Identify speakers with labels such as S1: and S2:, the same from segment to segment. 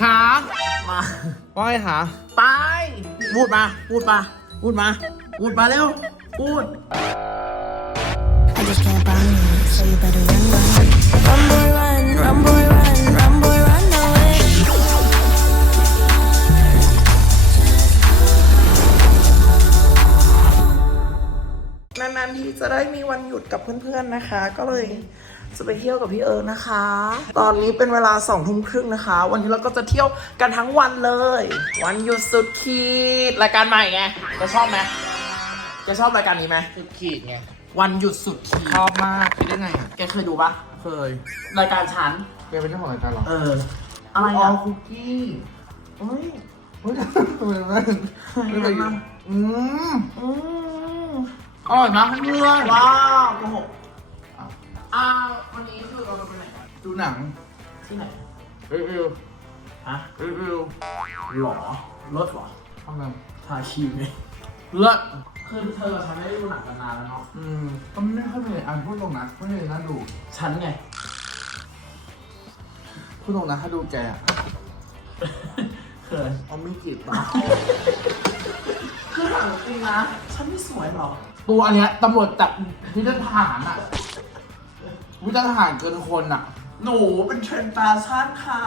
S1: ขา
S2: มา
S1: ว่าไงขา
S2: ไปพูดมา พูดมา พูดมา พูดมาเร็ว พูด
S3: I just can't buy me, so you better run, run. Run, boy, run, run, boy, run, run, boy, run away.
S2: นานๆทีจะได้มีวันหยุดกับเพื่อนๆนะคะ ก็เลย จะไปเที่ยวกับพี่เอิร์ธนะคะ ตอนนี้เป็นเวลาสองทุ่มครึ่งนะคะ วันนี้เราก็จะเที่ยวกันทั้งวันเลย วันหยุดสุดขีดรายการใหม่ไงแกชอบไหมแกชอบรายการนี้ไหม
S1: สุดขีดไง
S2: วันหยุดสุดขีด
S1: ชอบมากคิดได้ไงอะ
S2: แกเคยดูปะ
S1: เคย
S2: รายการฉัน
S1: แกเป็นเจ้าของรายการเหรอ
S2: เอออะไร
S1: อ๋อ
S2: อะ
S1: คุกกี้
S2: เฮ้ย
S1: เฮ้ยทำไมมันไม่ไปอยู่อืม
S2: อืม
S1: อร่อยมากเพื่อน
S2: ว้าวโกหก
S1: อ้าว
S2: อ้าววันนี้คือเราจะไปไหนกัน
S1: ดูหนัง
S2: ที่ไหน
S1: เร็ว
S2: ฮะ
S1: เร็วเร็ว
S2: หรอรถหรอ
S1: ห้องน้
S2: ทาคิวไงำ
S1: เลิศ
S2: คือเธอกับฉันไม่ได้ดูหนังกันนานแล้วเนาะ
S1: อืมก็ไม่ค่อยเป็นอ่านพูดตรงนะไม่ได้น่าดู
S2: ฉันไง
S1: พูดตรงนะถ้าดูแกอะ
S2: เขิน
S1: เอามีกีดปะ
S2: คือหนังจริงนะ ฉันไม่สวยหรอก
S1: ตัวอันเนี้ยตำรวจจับวิทหารอะ วิทหารเกินคนอะ
S2: หนูเป็นเทรนด์แฟชั่นค่ะ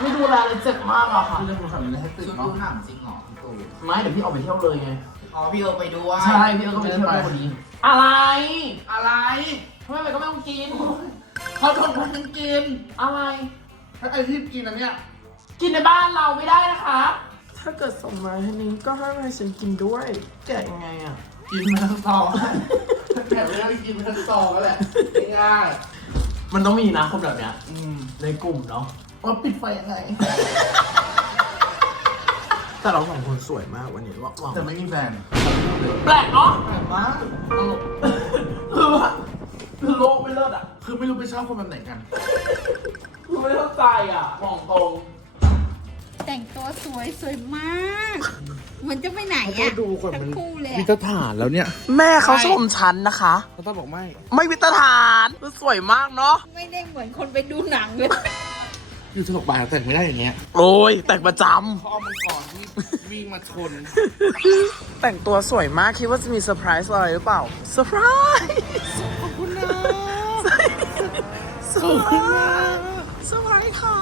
S2: ไม่ดูแลเลยเจ็บมากอะค่ะ
S1: คือจะคุณทำอะไรให้ตื่น
S4: ชุด
S1: เนาะ
S4: ดูหนังจริงเหรอพี่ตูน
S2: ไม่เดี๋ยวพี่ออกไปเที่ยวเลยไง
S4: อ๋อพี่เออไปด้วย
S2: ใช่ พี่เอิร์ธก็ไปเที่ยวด้วยวันนี้ อะไร
S1: อะไร
S2: ทำไมมันก็ไม่ต้องกิน
S1: เขาทนคนยังกิน
S2: อะไร
S1: ถ้าไอ้ที่กินอันเนี้ย
S2: กินในบ้านเราไม่ได้นะคะ ถ้าเกิดส่งมาให้นี้ก็ห้ามให้ฉันกินด้วย แกะยังไงอะ
S1: กินมาทั้งซองแต่ไม่ได้กินมาทั้งซองก็แหละง่าย
S2: มันต้องมีนะคนแบบเนี้ย
S1: ๆอืม
S2: ในกลุ่มเนาะ
S1: ว่าปิดไฟยังไง
S2: แต่เราสองคนสวยมากวันนี้ว่าหวัง
S1: แต่ไม่มีแฟน
S2: แปลกเนาะ
S1: แต่ว่าตลก
S2: คือว่าคือโลกไม่เลิศอะ
S1: คือไม่รู้ไปชอบคนแบบไหนกัน
S2: คือไม่เข้าใจอะมองตรง
S5: แต่งตัวสวยสวยมากเหมือนจะไปไหน
S1: ก็
S5: อะ
S1: ดูคน
S5: ทั้
S1: มัน
S5: งคู่เลย
S1: มี
S5: อะ
S1: ตรฐานแล้วเนี่ย
S2: แม่เขาชมฉันนะคะ
S1: เขาต้องบอกไม่
S2: ไม่วิตรฐานคือสวยมากเนาะ
S5: ไม่ได้เหมือนคนไปดูหนังเลย
S1: อยู่สนุกบาร์แต่งไม่ได้อย่างเงี้ย
S2: โอ้ยแต่งประจ
S1: เขาเอามังกรที่วิ่งมาชนำ
S2: แต่งตัวสวยมากคิดว่าจะมีเซอร์ไพรส์อะไรหรือเปล่าเซอร์ไพรส์
S1: ขอบคุณนะ
S2: เซอร์ไพรส์เซอร์ไพรส์ค่ะ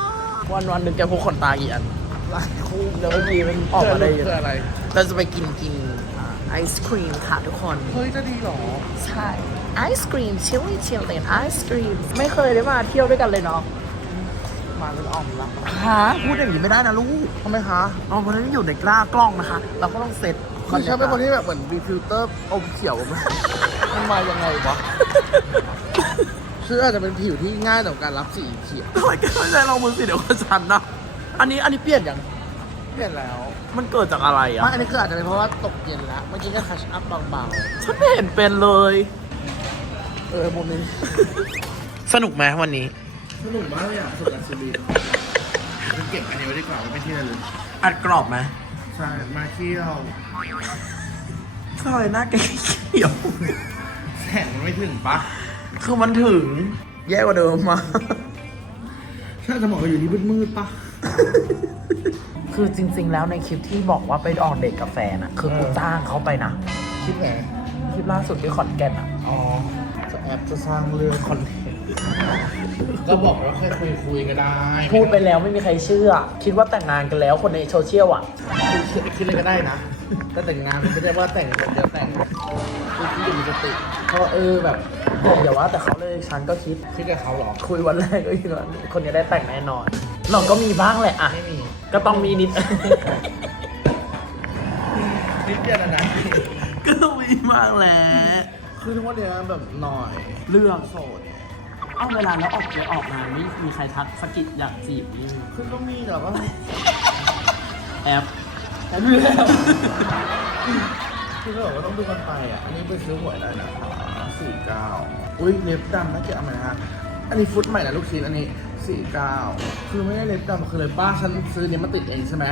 S2: วันวันๆหนึ่งแกพกขนตากี่อัน
S1: หลายคู่
S2: เดี๋ยวเมื่อกี้มันออกมาได้เย
S1: คือ
S2: อะ
S1: อะไร
S2: เราจะไปกินกินอ่าไอศครีมค่ะทุกคน
S1: เฮ้ยจะดีเหรอ
S2: ใช่ไอศครีมชิลลี่ชิลเลนไอศครีมไม่เคยได้มาเที่ยวด้วยกันเลยเนาะ
S1: มาเป็นอ่อมละ
S2: ฮะพูดอย่างนี้ไม่ได้นะลูก
S1: ทำไมคะ
S2: อ๋อคนนั้นอยู่ในกล้ากล้องนะคะ เราก็ต้องเซ็ต
S1: คือฉันเป็นคนที่แบบเหมือนมีฟิลเตอร์อมเขียวไหมมันมายังไงวะคืออาจจะเป็นผิวที่ง่ายต่อการรับสีเขียว
S2: ทำไมแกไม่ใช่ลองมือสิเดี๋ยวก็ฉันนะ อันนี้อันนี้เปลี่ยนอย่าง
S1: เปลี่ยนแล้ว
S2: มันเกิดจากอะไรอะ
S1: ไม่อันนี้คืออาจจะเป็นเพราะว่าตกเย็นแล้วเมื่อกี้ก็ทัชอัพเบา
S2: ฉันไม่เห็นเป็นเลย
S1: ๆเออมุมนี้
S2: สนุกไหมวันนี้
S1: สนุกมากเลยอะสุดอัศวินจะเก็บอันนี้ไว้ดีกว่าไม่เที่ยวเลย
S2: อัดกรอบไหม
S1: ใช่มาเที่ยว
S2: ซอยหน้าแกเขียว
S1: แสงมันไม่ถึงปะ
S2: คือมันถึง แย่กว่าเดิมมา
S1: ถ้าจะบอกว่าอยู่ที่มืดๆปะ
S2: คือจริง ๆ แล้วในคลิปที่บอกว่าไปออกเด็กกับแฟนอะคือกูจ้างเขาไปนะ
S1: คิดไง
S2: คลิปล่าสุดที่ขอนแก่นอะ
S1: อ๋อ จะแอบจะสร้างเรื่องคอนเทนต์ก็บอกว่าแค่คุยคุยๆก็ได้
S2: พูดไปแล้วไม่มีใครเชื่อ คิดว่าแต่งงานกันแล้วคนในโซเชียลอะ
S1: คิดคิดอะไรก็ได้นะถ้าแต่งงานมันไม่ได้ว่าแต่งคนเดียวแต่งคุยที่มีสติ
S2: เพราะเออแบบอย่าว่าแต่เขาเลยฉันก็คิด
S1: คิดกับเขาเหรอ
S2: คุยวันแรกก็คิดว่าคนนี้ได้แต่งแน่นอน เราก็มีบ้างแหละอะ
S1: ไม่มี
S2: ก็ต้องมีนิด
S1: นิดเดียวนะนะ
S2: ก็ต้องมีบ้างแหละ
S1: คือทุกวันเนี้ยแบบหน่อย
S2: เรื่อง
S1: โสด
S2: เอาเวลาแล้วออกไปออกงานไม่มีใครทักสะกิดอยากจีบนี่
S1: คือก็มีแต่ว่า
S2: แอป
S1: แค่นี้แล้วคือก็บอกว่าต้องดูกันไปอะ อันนี้ไปซื้อหวยได้นะคะสี่เก้าอุ้ยเล็บดำนะเกี่ยวไหมนะฮะอันนี้ฟุตใหม่นะลูกชิ้นอันนี้ สี่เก้าคือไม่ได้เล็บดำคือเลยป้าฉันซื้อนี้มาติดเองใช่ไหม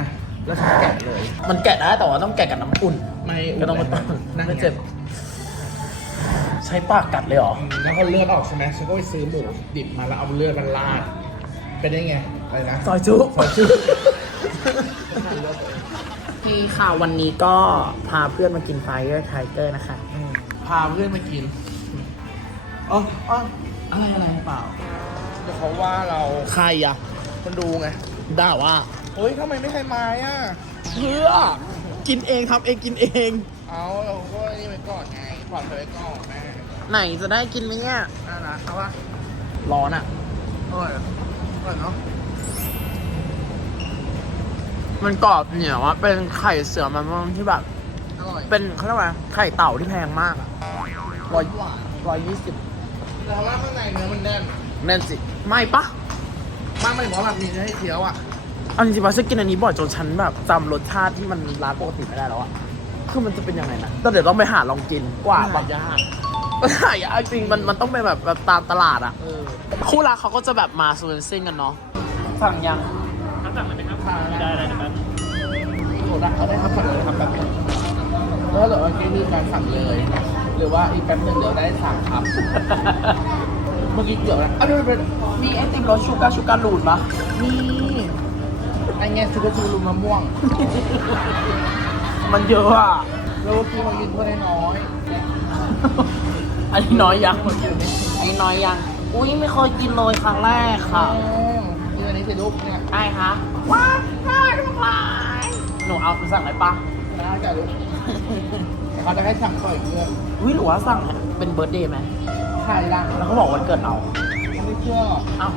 S1: แล้วฉันแกะเลย
S2: มันแกะได้แต่ว่าต้องแกะกับน้ำอุ่น
S1: ไม่
S2: ก็ต้องมาตั้ง
S1: นั่ง
S2: ไม่เจ็บ ใช้ปากกัดเลยเหรอ
S1: แล้วก็เลือดออกใช่ไหมฉันก็ไปซื้อหมูดิบมาแล้วเอาเลือดมันราด เป็นได้ไง อะไรนะ
S2: ซอยจุ
S1: ซอยจุ
S2: พี่ค่ะวันนี้ก็พาเพื่อนมากินไฟเ r อร์ไทเกอร์นะคะ
S1: พาเพื่อนมากินอ๋ออ๋ออะไรอะไรเปล่า เดี๋ยวเขาว่าเรา
S2: ใครอะ
S1: คนดูไง
S2: ด่าว่า
S1: เฮ้ยทำไมไม่ให้ไม้อะ
S2: เพื่อกินเองทำเองกินเอง
S1: เอาเราก็นี่ไว้ก่อนไงปลอดภัยไว้ก่อนแม่
S2: ไหนจะได้กินไหมเนี่ย
S1: น่ารักเอาวะ
S2: ร้อนอะ
S1: อร่อยอร่อยเนาะ
S2: มันกรอบเหนียวอะเป็นไข่เสือมันม่วงที่แบบ
S1: อร่อย
S2: เป็นเขาเรียกว่าไข่เต่าที่แพงมากอะร้อยร้อยยี่สิบ
S1: แต่ว่าข้างในเนื้อมันแน่น
S2: แน่นสิ ไม่ปะ
S1: มากไม่หมอแบบมีให้เคี้ยวอะ
S2: เอาจริงๆว่าฉันกินอันนี้บ่อยจนฉันแบบจำรสชาติที่มันร้านปกติไม่ได้แล้วอะคือมันจะเป็นยังไงนะแต่เดี๋ยวต้องไปหาลองกินกว่า
S1: หา
S2: บาง
S1: ยาก
S2: หายากจริงมันมันต้องไปแบบแบบตามตลาดอะ
S1: เออ
S2: คู่รักเขาก็จะแบบมาซูเวนซิ่งกันเนาะสั่งยังสั่งอะไรไหมครับได้เลยนะครับ
S1: โหรักเขาได้ครับสั่งเลยครับแบบนี้แล้วเหลือว่านี่คือการสั่งเลย หรือว่าอีกแป๊บหนึงเดี๋ยวได้สั่งครับ เมื่อกี้เกี่ยวนะอะเดี๋ยวเดี๋ยว
S2: มีไอติมรสชูการ์ชูการ์รูนปะ
S1: นี่ไอ้เงี้ยซูเปอร์ชูรูมะม่วง
S2: มันเยอะอะ
S1: แล้วเมื่อกี้มากินเพื่อได้น้อย
S2: อันนี้น้อยยังอันนี้น้อยยัง อุ้ยไม่เคยกินเลยครั้งแรกค่ะ
S1: อืมนี่อันนี้สิลูกเนี่ย
S2: ใช่คะว้าวน่าทุกลายหนูเอาหนูสั่งอะไรปะ
S1: น่าจะลูกแต่เขาจะให้สั่งต่อยเพื่อน
S2: อุ้ยหรือว่าสั่งเป็นเบิร์ดเดย์ไหม
S1: ใช่ล่ะ
S2: แล้วเขาบอกวันเกิดเรา
S1: ไม่เชื่อ
S2: เอ้า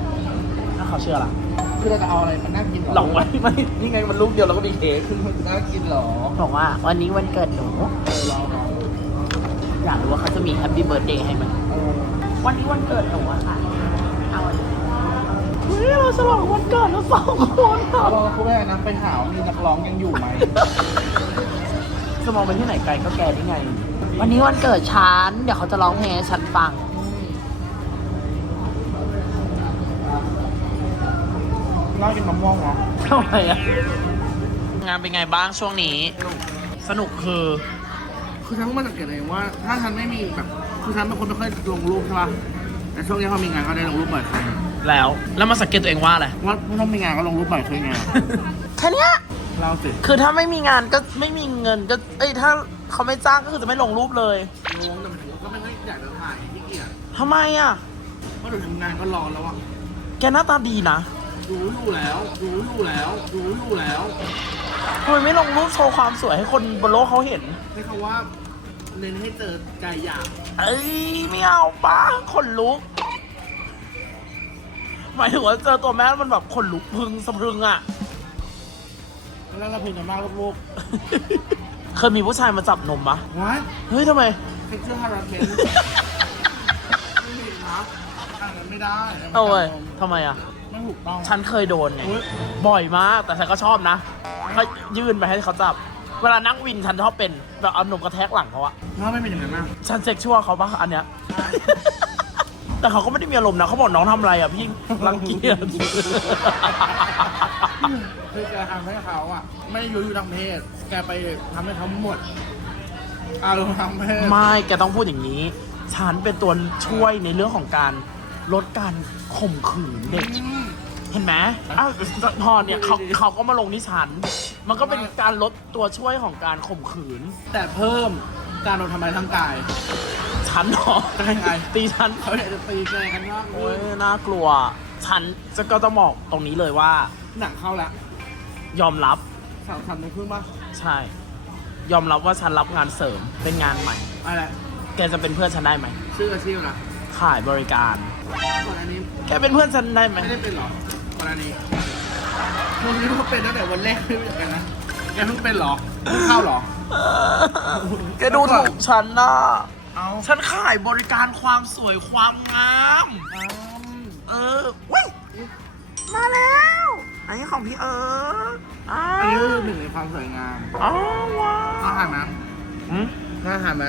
S2: ถ้าเขาเชื่อล่ะ
S1: คือเราจะเอาอะไรมันน่ากินเหรอ
S2: หลอกไว้ไม่นี่ไงมันลูกเดียวแล้วก็มีเค้ก
S1: คือมันน่ากินเหรอ
S2: บอกว่าวันนี้วันเกิดหนู
S1: เออลองลอง
S2: อยากรู้ว่าเขาจะมีแฮปปี้เบิร์ดเดย์ให้ไหม
S1: เออ
S2: วันนี้วันเกิดหนูอะค่ะเอาวันนี้เฮ้ยเราฉลองวันเกิดแล้วสองคนอะ
S1: เราคุณแม่นะไปหามีนักร้องยังอยู่ไหม
S2: จะมองไปที่ไหนไกลก็แกได้ไง วันนี้วันเกิดฉัน เดี๋ยวเขาจะร้องเพลงให้ฉันฟัง
S1: น่ากินมะม่วงเหรอ
S2: ทำไมอะงานเป็นไงบ้างช่วงนี้ สนุกคือ
S1: คือฉันก็มาสังเกตเองว่า ถ้าฉันไม่มีแบบคือฉันเป็นคนไม่ค่อยลงรูปใช่ป่ะแต่ช่วงนี้พอมีงานก็ได้ลงรูปบ่อยขึ้น
S2: แล้ว แล้วมาสังเกตตัวเองว่าอะไร
S1: ว่าถ้าต้องมีงานก็ลงรูปบ่อยขึ้นไง
S2: แค่เนี้ย
S1: เล่าสิ
S2: คือถ้าไม่มีงานก็ไม่มีเงินก็เอ้ยถ้าเขาไม่จ้างก็คือจะไม่ลงรูปเลย
S1: ลงแต่หมายถึงว่าก็ไม่ค่อยอยากจะถ่ายที่เกียจ
S2: ทำไมอะ
S1: เพราะเดี๋ยวทำงานก็รอแล้วอะ
S2: แกหน้าตาดีนะ
S1: รู้อยู่แล้วรู้อยู่แล้วรู้อยู่แล้ว
S2: ทำไมไม่ลงรูปโชว์ความสวยให้คนบนโลกเขาเห็น
S1: ใช้คำว่าเน้นให้เจอใจอยาก
S2: เอ้ยไม่เอาป้าขนลุก หมายถึงว่าเจอตัวแม่มันแบบขนลุกพึงสะพรึงอะ
S1: แล้วเราเพลงกันมากลูก
S2: เคยมีผู้ชายมาจับนมปะ
S1: ๆว้าย
S2: เฮ้ยทำไม
S1: เซ็กชวลฮาร์ดเมนต์ไม่มีนะอ่านกันไม่ได้
S2: เอาเว้ยทำไมอะ
S1: ไม่ถูกต้อง
S2: ฉันเคยโดนไง
S1: อุ๊ย
S2: บ่อยมาก แต่ฉันก็ชอบนะเขายื่นไปให้เขาจับ เวลานั่งวินฉันชอบเป็นแบบเอานมกระแทกหลังเขาอะ
S1: ถ้าไม่เป็นอย่างนั้นนะ
S2: ฉันเซ็กชวลเขาปะอันเนี้ย แต่เขาก็ไม่ได้มีอารมณ์นะเขาบอกน้องทำอะไรอะพี่รังเกียจ
S1: คือแกทำให้เขาอะ ไม่รู้อยู่ทางเพศ แกไปทำให้เขาหมด อารมณ์ทางเพศ
S2: ไม่ แกต้องพูดอย่างนี้ ฉันเป็นตัวช่วยในเรื่องของการ ลดการข่มขืนเด็ก
S1: อืม
S2: เห็นไหมอ้าวพอเนี่ยเขาเขาก็มาลงที่ฉัน มันก็เป็นการลดตัวช่วยของการข่มขืน
S1: แต่เพิ่มการโดนทำร้ายร่างกาย
S2: ฉันเหรอ
S1: ได้ไง
S2: ตีฉัน
S1: เขาอยากจะตีแกกันมากเล
S2: โอ้ย
S1: ย
S2: น่ากลัว ฉันจะก็ต้องบอกตรงนี้เลยว่า
S1: หนังเข้าแล้ว
S2: ยอมรับ
S1: สามสามโมงครึ่งป่ะ
S2: ใช่ ยอมรับว่าฉันรับงานเสริมเป็นงานใหม่
S1: อะไร
S2: แกจะเป็นเพื่อนฉันได้ไหม
S1: ชื่ออาชีพนะ
S2: ขายบริการ
S1: ก่อนอันนี้
S2: แกเป็นเพื่อนฉันได้ไหม
S1: ไม่ได้เป็นหรอก่อนอันนี้มึงนี่ก็เป็นตั้งแต่วันแรกไม่รู้จักกันนะแกเพิ่งเป็นหรอเพิ่งเข้าหรอ
S2: เออแกดูถูกฉันนะ
S1: เอา
S2: ฉันขายบริการความสวยความงามเออวิมาแล้ว อันนี้ของพี่เอิร์ธอ้า
S1: อันนี้
S2: ว
S1: คือหนึ่งในความสวยงาม
S2: อ้าวว้า
S1: น่าวทานไหม
S2: อืม
S1: น่าทานไหม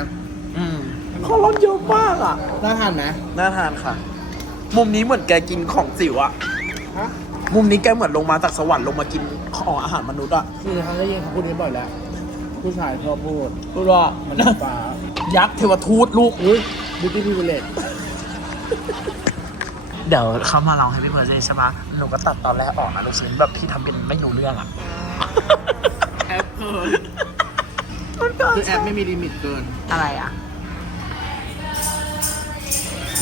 S2: อืม เขาลดเยอะมากอะ
S1: น่าทานไหม
S2: น่าทานค่ะ มุมนี้เหมือนแกกินของจิ๋วอะ
S1: ฮะ
S2: มุมนี้แกเหมือนลงมาจากสวรรค์ลงมากินของอาหารมนุษย์อะ
S1: คือฉันได้ยินเขาพูดนี้บ่อยแล้ว ผู้ชายชอบพูด
S2: รู้ว่า
S1: มันฟ้า
S2: ยักษ์เทวทูตลูก
S1: อุ้ยบิวตี้พิเวเลต
S2: เดี๋ยวเขามาลองให้พี่เพิร์ดใช่ปะหนูก็ตัดตอนแรกออกนะลูกชิ้นแบบพี่ทำเป็นไม่รู้เรื่องอะ
S1: แอปเกิน
S2: มันเกิด
S1: คือแอปไม่มีลิมิตเกิน
S2: อะไรอะ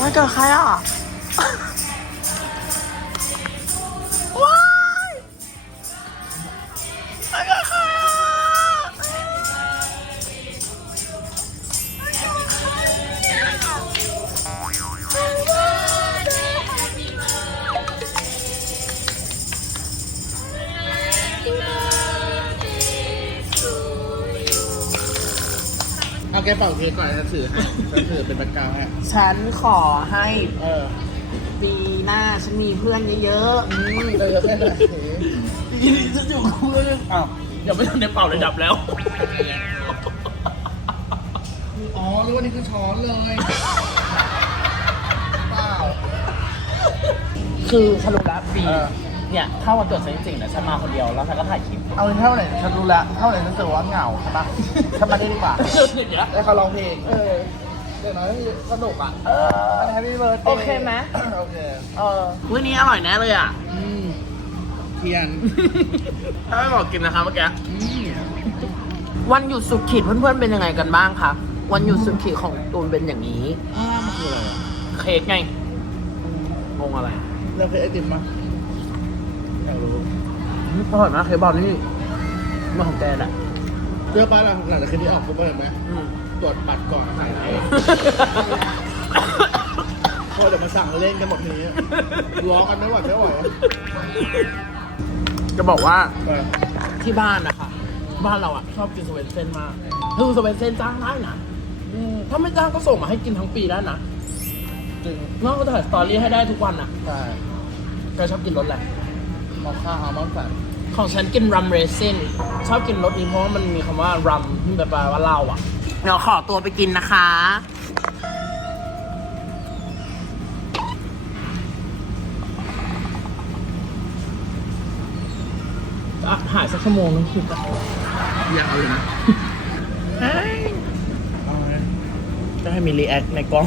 S2: วันเกิ ก
S1: เป่าเค้กก่อนจะถือให้จะถือเป็นแบ็คกราวด์ให้
S2: ฉันขอให้
S1: เออ
S2: ปีหน้าฉันมีเพื่อนเยอะ
S1: อืมเออแค่ไหน
S2: ๆปีนี้ฉันอยู่กับเพื่อน
S1: อ้าว
S2: ยังไม่ทันได้เป่าเลยดับแล้ว
S1: อ๋อรู้ว่านี่คือช้อนเลยเปล่า
S2: คือสรุปแล้วปี
S1: เออ
S2: เนี่ยถ้าวันเกิดฉันจริงๆเนี่ยฉันมาคนเดียวแล้วฉันก็ถ่ายคลิป
S1: เอาเท่าไหร่ฉันรู้แล้วเท่าไหร่ฉันรู้สึกว่าเหงาใช่ปะฉันมาได้ดีกว่า
S2: เดี๋ยว
S1: แล้วเขาร้องเพลงเออเดี๋ยวน้อยสนุกอะ
S2: เออ
S1: แฮปปี้เบิร์ด
S2: โอเคไหม
S1: โอเค
S2: เออวันนี้อร่อยแน่เลยอะ
S1: อืมเทียน
S2: ถ้าไม่บอกกินนะคะเมื่อกี้
S1: อืม
S2: วันหยุดสุดขีดเพื่อนๆเป็นยังไงกันบ้างคะวันหยุดสุดขีดของตูนเป็นอย่างนี้
S1: อ้าวมันคืออะไรอะ
S2: เค้กไงงงอะไร
S1: เราเคยไอติมปะอยา กรู้
S2: อร่อยมากเค้กบอลนี่มันของแกแหละ
S1: เชื่อป่ะหลังหลังจากคืนนี้ออกปุ๊บเห็นไหม
S2: อืม
S1: ตรวจบัตรก่อนถ่ายไลฟ์เพราะเดี๋ยวมาสั่งเล่นกันหมดนี้ร้องกันไม่ไหวไม่ไหว
S2: จะบอกว่า
S1: เออ
S2: ที่บ้านนะคะบ้านเราอะชอบกินสเวนเซนมากคือสเวนเซนจ้างได้นะอืมถ้าไม่จ้างก็ส่งมาให้กินทั้งปีได้นะ
S1: จริง
S2: น้องก็ถ่ายสตอรี่ให้ได้ทุกวันอะ
S1: ใช่
S2: แกชอบกินรสอะไร
S1: มอคค่าอัลมอนด์แฟน
S2: ของฉันกินรัมเรซินชอบกินรสนี้เพราะว่ามันมีคำว่ารัมที่แปลว่าเหล้าอะ เดี๋ยวขอตัวไปกินนะคะ อะหายสักชั่วโมงนึงคือจะ
S1: อยากเอาเลยนะเอาไหม
S2: จะให้มีรีแอคในกล้อง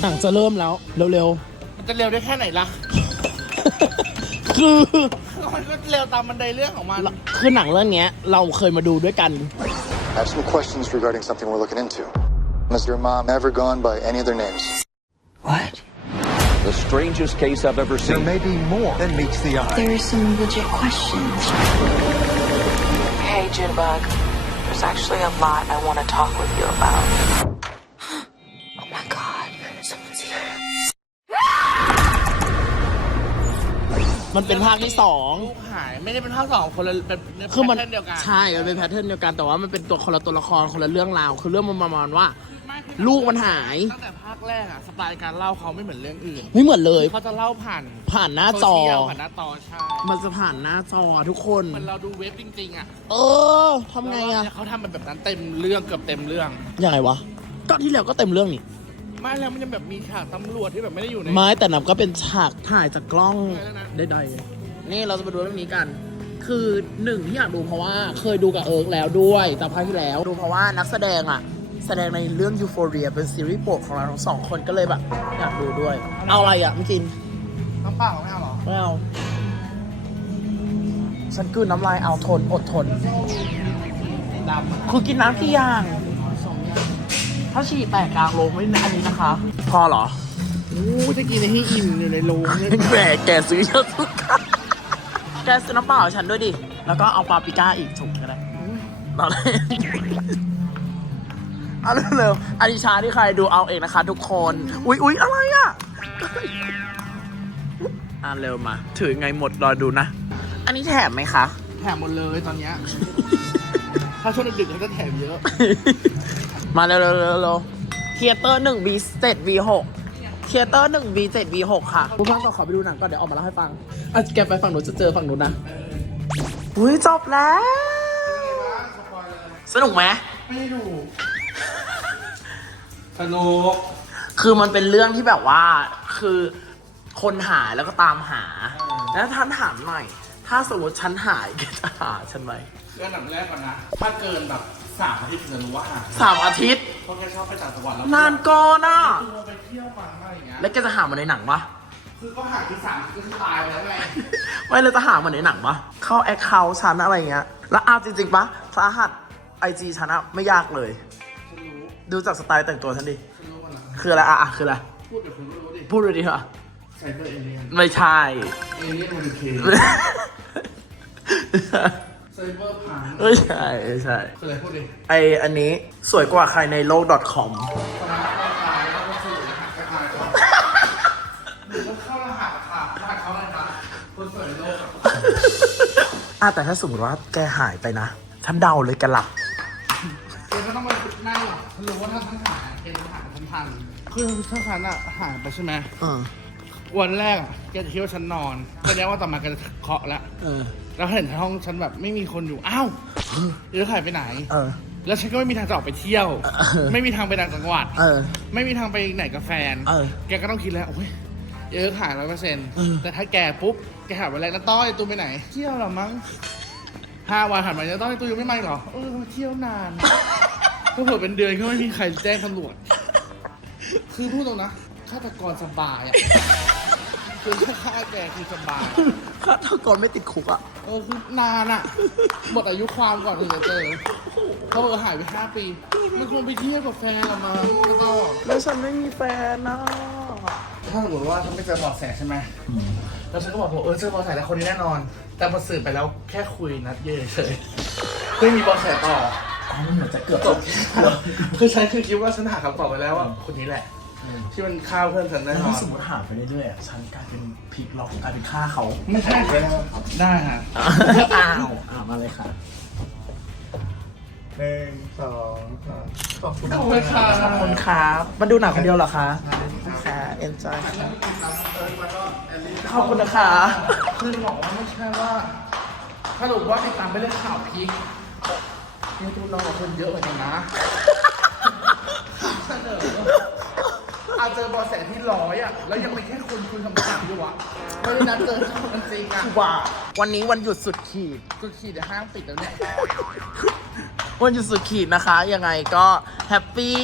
S2: หนังจะเริ่มแล้ว เร็ว
S1: มันจะเร็วได้แค่ไหนล่ะ
S2: ๆ คือ
S1: มันก็เร็วตามบันไดเรื่องของมัน
S2: คือหนังเรื่องเนี้ย เราเคยมาดูด้วยกัน
S6: I have some questions regarding something we're looking into. Has your mom ever gone by any of their names?
S2: What
S7: The strangest case I've ever
S6: There
S7: seen.
S6: may be more than meets the eye.
S3: There are some legit questions.
S8: Hey, Jinbug. There's actually a lot I want to talk with you about.
S2: มันเป็นภาคที่สอง
S1: ลูกหายไม่ได้เป็นภาคสองคนละเป็นเป็น
S2: คือมัน
S1: แพทเทิร์เดียวกัน
S2: ใช่ มันเป็นแพทเทิร์นเดียวกันแต่ว่ามันเป็นตัวคนละตัวละครคนละเรื่องราว คือเรื่องมันประมาณว่าลูกมันหาย
S1: ตั้งแต่ภาคแรกอะสไตล์การเล่าเขาไม่เหมือนเรื่องอื่น
S2: ไม่เหมือนเลย
S1: เขาจะเล่าผ่าน
S2: ผ่านหน้าจอ
S1: โซเชียลผ่านหน้าจอใช่
S2: มันจะผ่านหน้าจอทุกคน
S1: เหมันเราดูเว็บจริงๆอะ
S2: เออทำไงอะ
S1: แล้วเขาทำมันแบบนั้นเต็มเรื่องเกือบเต็มเรื่อง
S2: ยังไงวะก็ที่แล้วก็เต็มเรื่องนี่
S1: ไม่แล้วมันยังแบบมีฉากตำรวจที่แบบไม่ได้อยู่ใน
S2: ไม้แต่นับก็เป็นฉากถ่ายจากกล้อง
S1: ใช่แล้วนะ
S2: ได้ๆนี่เราจะมาดูเรื่องนี้กัน คือหนึ่งที่อยากดูเพราะว่าเคยดูกับเอิร์กแล้วด้วยแต่ภาคที่แล้วดูเพราะว่านักแสดงอะแสดงในเรื่องยูโฟเรียเป็นซีรีส์โปรดของเราทั้งสองคนก็เลยแบบอยากดูด้วย เอาอะไรอะไม่กิน
S1: น้ำเปล่าไม่เอาหรอ
S2: ไม่เอาฉันกลืนน้ำลายเอาทนอดทน
S1: ดำอะ
S2: คือกินน้ำกี่อย่าง ถ้าฉี่แตกกลางโรงไม่อันนี้นะคะ พอเหรอ
S1: โอ้จะกินในที่อิ่มอยู่ในโรงเนี่ย
S2: แหมแกซื้อเยอะสุดค่ะแกซื้อน้ำเปล่าให้ฉันด้วยดิ แล้วก็เอาปาปริก้าอีกถุงก็ได้ตอนแรกเอาเร็วๆอันนี้ชาที่ใครดูเอาเองนะคะ ทุกคน อุ๊ยอุ๊ยอะไรอะอะเร็วมา ถือไงหมดรอดูนะ อันนี้แถมไหมคะ
S1: แถมหมดเลยตอนเนี้ยถ้าช่วงดึกๆเขาจะแถมเยอะ
S2: มาเร็วๆๆๆเทียเตอร์หนึ่ง B เจ็ด V หกเทียเตอร์หนึ่ง B เจ็ด V หกค่ะผู้ฟังก็ขอไปดูหนังก่อนเดี๋ยวออกมาเล่าให้ฟังอะแกไปฝั่งหนูจะเจอฝั่งหนูนะอุ้ยจบแล้ว สนุกไหม
S1: ไม่ดูสนุก
S2: คือมันเป็นเรื่องที่แบบว่าคือคนหายแล้วก็ตามหา แล้วท่านถามหน่อย ถ้าสมมติฉันหายแกจะหาฉันไหม
S1: เรื่องหนังแรกก่อนนะ ถ้าเกินแบบ สามอาทิตย์ถึงจะรู้ว่าห่าง
S2: สามอาทิตย์
S1: เพราะแกชอบไปต่างจังหวัดแล้ว
S2: นานก่อนอะ
S1: ตัวไปเที่ยวมาอะไรอย่างเงี้ย
S2: แล้วแกจะหาเหมือนในหนังปะ
S1: คือก็ห่างที่สามก็คือตายไปแล้วไง
S2: ไม่เลยจะหาเหมือนในหนังปะเข้าแอคเคาท์ฉันอะไรเงี้ยแล้วเอาจริงๆปะรหัสไอจีฉันอะไม่ยากเลย
S1: ฉันรู้
S2: ดูจากสไตล์แต่งตัวฉันดิ
S1: ฉันรู้มันนะ
S2: คืออะไรอะอะคืออะไร
S1: พูดเดี๋ยวคุณก็รู้ดิ
S2: พูดเลยดิค่ะ
S1: ไซเบอร์เอเลียน
S2: ไม่ใช่
S1: เอเลียนมันคือ เคไซเบอร์พัง
S2: ไม่ใช่ไม่ใช่
S1: คืออะไรพูดดิ
S2: ไออันนี้สวยกว่าใครในโลก .com
S1: ตอนนั้นก็ตายแล้วก็สื่อรหัสก็ตายก่อนหนูก็เข้ารหัสค่ะรหัสเขาอะไรคะคนสวยโลกอะ
S2: อะแต่ถ้าสมมติว่าแกหายไปนะ ฉันเดาเลยแกหลับ
S1: เกมไม่ต้องมานั่งหรอกฉันรู้ว่าถ้าฉันหายเกมจะหายฉันทันคือถ้าฉันอะหายไปใช่ไหม
S2: เออ
S1: วันแรกอะแกจะคิดว่าฉันนอนแสดงว่าต่อมาแกจะเคาะแล้ว
S2: เออ
S1: แล้วเห็นห้องฉันแบบไม่มีคนอยู่อ้าวเดี๋ยวหายไปไหน
S2: เออ
S1: แล้วฉันก็ไม่มีทางจะออกไปเที่ยว
S2: เออ
S1: ไม่มีทางไปต่างจังหวัด
S2: เออ
S1: ไม่มีทางไปไหนกับแฟน
S2: เออ
S1: แกก็ต้องคิดแล้วโอ้ยเยอะขายร้อยเปอร์เซ็นต์
S2: เออ
S1: แต่ถ้าแกปุ๊บแกหายไปแล้วนะต้อยตูไปไหน เที่ยวเหรอมั้งห้าวันผ่านมาแล้วต้อยตูยังไม่มาอีกเหรอเออเที่ยวนานก็เผื่อเป็นเดือนก็ไม่มีใครแจ้งตำรวจ คือพูดตรงนะฆาตกรสบายอะคือถ้าฆ่าแกคือสบาย
S2: ถ้าถ้าก่อนไม่ติดคุกอะ
S1: เออคือนานอะหมดอายุความก่อนถึงจะเจอเขาบอกว่าหายไปห้าปี มันคงไปเที่ยวกับแฟนอะมั้งแล้วก็
S2: แล้วฉันไม่มีแฟนนะ
S1: ถ้าสมมติว่าฉันไม่เจอเบอแสใช่ไหมแล้วฉันก็บอกว่าเออเจอเบอแสแล้วคนนี้แน่นอน แต่พอสืบไปแล้วแค่คุยนัดเย่เฉยไม่มีเบอแสต่อ
S2: อ๋อมันเหมือนจะเกือบ
S1: จบคือฉันคือคิดว่าฉันหาคำตอบไปแล้วว่าคนนี้แหละ ที่มันฆ่าเพื่อนฉันแน่
S2: แล้ว
S1: นอ
S2: ถ้านสมมติหาไปเรื่อยๆอะฉันกลายเป็นพลิกล็อกกลายเป็นฆ่าเขา
S1: ไม่ใช่ได้ฮะ
S2: อ้าวอ้าวมาเลยค่ะ
S1: หนึ่งสองสามขอบคุณค่ะ
S2: ขอบคุณครับมาดูหนังคนเดียวเหรอคะ ค่ะ enjoy ค่ะขอบคุณนะคะ
S1: คือบอกว่าไม่ใช่ว่าถ้าหนูว่าติดตามไปเรื่องข่าวพีคยูทูบเรากับคนเยอะเหมือนกันนะเสนอ อาจเจอบอแสที่ร้อยอะ แล้วยังมีแค่คนคุยคำถามอยู่อะไม่ได้นัดเจอคนจริงอะ
S2: ว่าวันนี้วันหยุดสุดขีด
S1: ก็ขี่เดี๋ยวห้างปิดแล้วเนี่ย
S2: วันหยุดสุดขีดนะคะ ยังไงก็แฮปปี้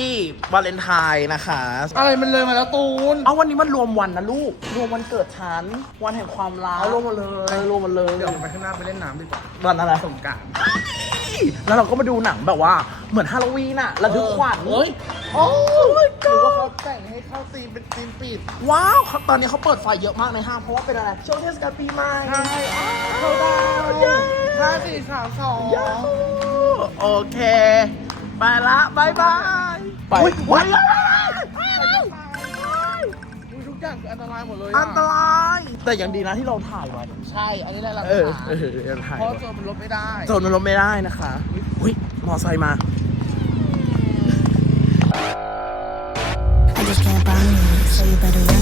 S2: วาเลนไทน์นะคะ
S1: อะไรมันเลยมาแล้วตูน
S2: เอาวันนี้มันรวมวันนะลูก รวมวันเกิดฉัน วันแห่งความรัก
S1: เอารวมหมดเลย
S2: ออรวมหมดเลย
S1: เดี๋ยวไปข้างหน้าไปเล่นน้ำดีกว่า
S2: วันอะไร
S1: สงกราร
S2: แล้วเราก็มาดูหนังแบบว่าเหมือนฮาโลวีนอะระทึกขวัญ
S1: เฮ้ย
S2: โอ้ย
S1: หรือว่าเขาแต่งให้ เข้าธีมเป็นธีมปิด
S2: ว้าวเขาตอนนี้เขาเปิดไฟเยอะมากในห้างเพราะว่าเป็นอะไรช่วงเทศกาลปีใหม่
S1: ใช่อ้าว
S2: เขาดาวเย้
S1: ห้าสี่สามสอง
S2: ยูโอเค ไปละบายบายไปไปแล้ว
S1: อุ๊ยทุกอย่างคืออันตรายหมดเลยะ
S2: อันตรายแต่ยังดีนะที่เราถ่ายไว้
S1: ใช่ อันนี้แหละหลัก
S2: เออ
S1: ฐาน
S2: เออยังถ่าย
S1: เพราะ
S2: ไว้
S1: โจรมันลบไม่ได้
S2: โจรมันลบไม่ได้นะคะอุ้ยมอไซค์มา
S3: better